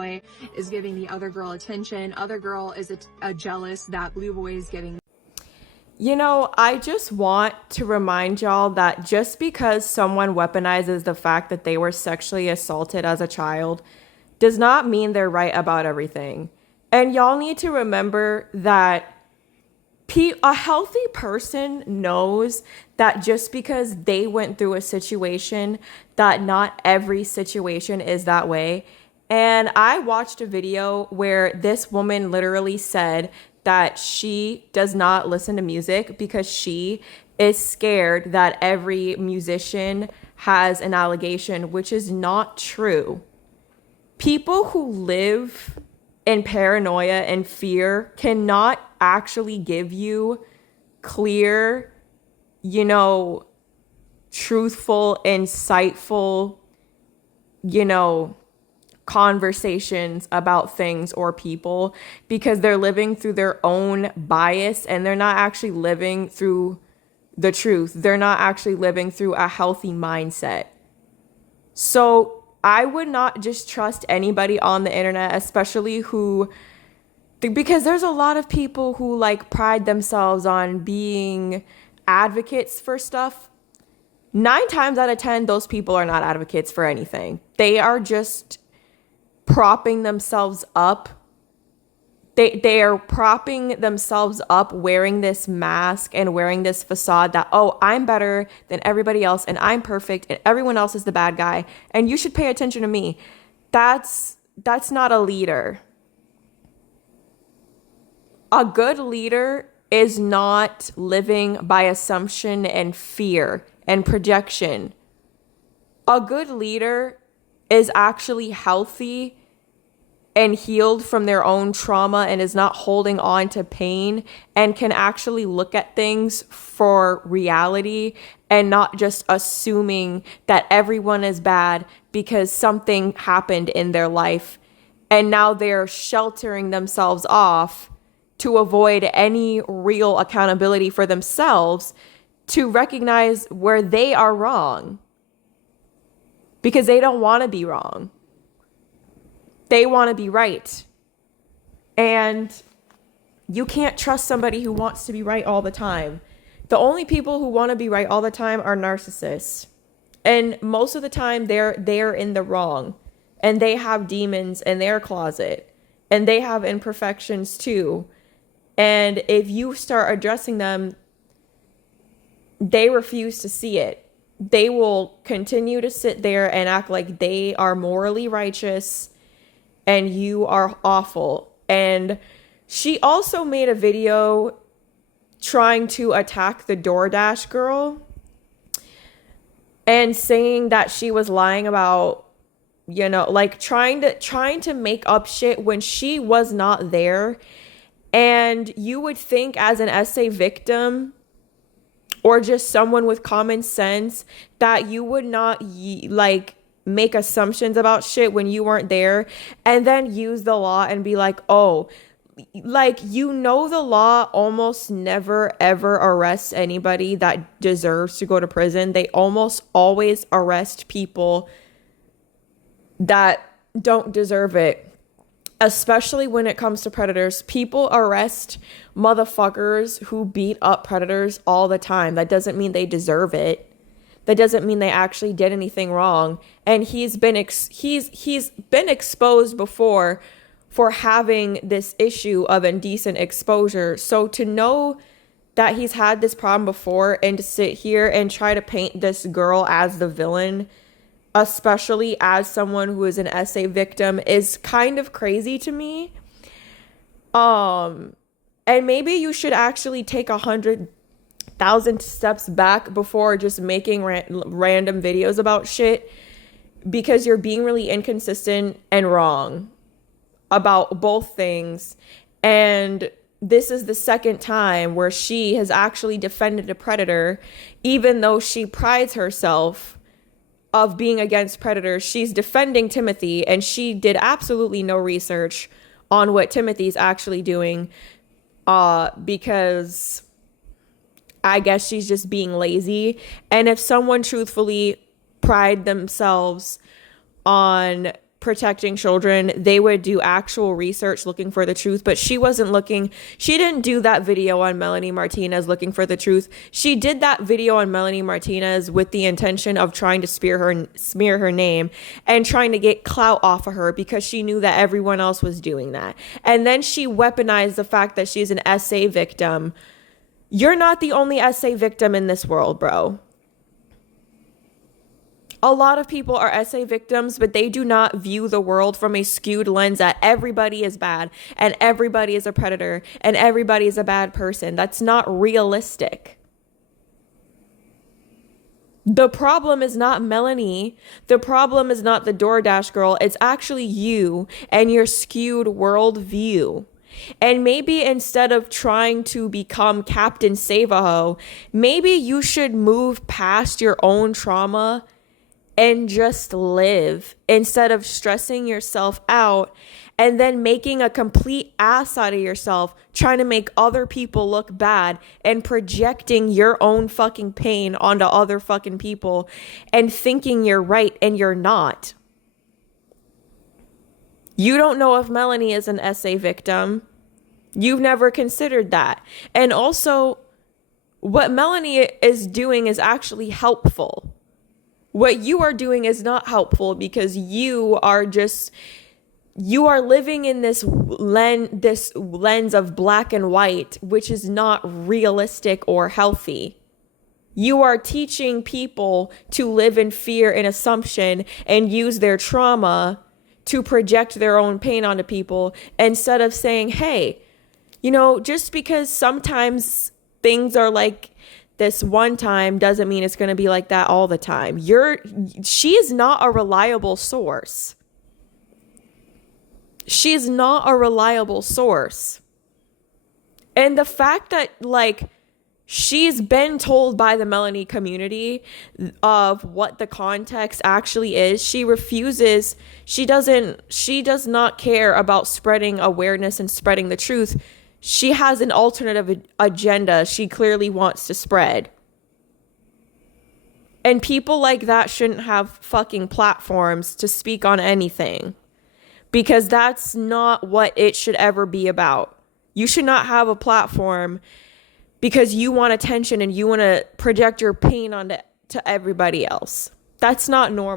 boy is giving the other girl attention. Other girl is a jealous that blue boy is giving. You know, I just want to remind y'all that just because someone weaponizes the fact that they were sexually assaulted as a child does not mean they're right about everything. And y'all need to remember that a healthy person knows that just because they went through a situation, that not every situation is that way. And I watched a video where this woman literally said that she does not listen to music because she is scared that every musician has an allegation, which is not true. People who live in paranoia and fear cannot actually give you clear, truthful, insightful, conversations about things or people because they're living through their own bias and they're not actually living through the truth. They're not actually living through a healthy mindset. So I would not just trust anybody on the internet, especially because there's a lot of people who pride themselves on being advocates for stuff. 9 times out of 10, those people are not advocates for anything. They are just propping themselves up. They are propping themselves up wearing this mask and wearing this facade that, oh, I'm better than everybody else and I'm perfect and everyone else is the bad guy and you should pay attention to me. That's not a leader. A good leader is not living by assumption and fear and projection. A good leader is actually healthy and healed from their own trauma and is not holding on to pain and can actually look at things for reality and not just assuming that everyone is bad because something happened in their life and now they're sheltering themselves off to avoid any real accountability for themselves to recognize where they are wrong because they don't want to be wrong. They want to be right. And you can't trust somebody who wants to be right all the time. The only people who want to be right all the time are narcissists. And most of the time they're in the wrong. And they have demons in their closet. And they have imperfections too. And if you start addressing them, they refuse to see it. They will continue to sit there and act like they are morally righteous and you are awful. And she also made a video trying to attack the DoorDash girl and saying that she was lying about, trying to make up shit when she was not there. And you would think as an SA victim or just someone with common sense that you would not make assumptions about shit when you weren't there and then use the law and be like, oh, the law almost never ever arrests anybody that deserves to go to prison. They almost always arrest people that don't deserve it, especially when it comes to predators. People arrest motherfuckers who beat up predators all the time. That doesn't mean they deserve it. That doesn't mean they actually did anything wrong. And he's been exposed before for having this issue of indecent exposure. So to know that he's had this problem before and to sit here and try to paint this girl as the villain, especially as someone who is an SA victim, is kind of crazy to me. And maybe you should actually take 100,000 steps back before just making random videos about shit, because you're being really inconsistent and wrong about both things. And this is the second time where she has actually defended a predator, even though she prides herself of being against predators. She's defending Timothy, and she did absolutely no research on what Timothy's actually doing, because I guess she's just being lazy. And if someone truthfully pride themselves on protecting children, they would do actual research looking for the truth, but she didn't do that video on Melanie Martinez looking for the truth. She did that video on Melanie Martinez with the intention of trying to smear her name and trying to get clout off of her because she knew that everyone else was doing that. And then she weaponized the fact that she's an SA victim. You're not the only SA victim in this world, bro. A lot of people are SA victims, but they do not view the world from a skewed lens that everybody is bad and everybody is a predator and everybody is a bad person. That's not realistic. The problem is not Melanie. The problem is not the DoorDash girl. It's actually you and your skewed worldview. And maybe instead of trying to become Captain Save-A-Ho, maybe you should move past your own trauma and just live instead of stressing yourself out and then making a complete ass out of yourself, trying to make other people look bad and projecting your own fucking pain onto other fucking people and thinking you're right and you're not. You don't know if Melanie is an SA victim. You've never considered that. And also, what Melanie is doing is actually helpful. What you are doing is not helpful because you are living in this lens of black and white, which is not realistic or healthy. You are teaching people to live in fear and assumption and use their trauma to project their own pain onto people instead of saying, hey, just because sometimes things are like this one time doesn't mean it's going to be like that all the time. She is not a reliable source. She is not a reliable source. And the fact that she's been told by the Melanie community of what the context actually is, she refuses. She does not care about spreading awareness and spreading the truth. She has an alternative agenda she clearly wants to spread. And people like that shouldn't have fucking platforms to speak on anything. Because that's not what it should ever be about. You should not have a platform because you want attention and you want to project your pain onto everybody else. That's not normal.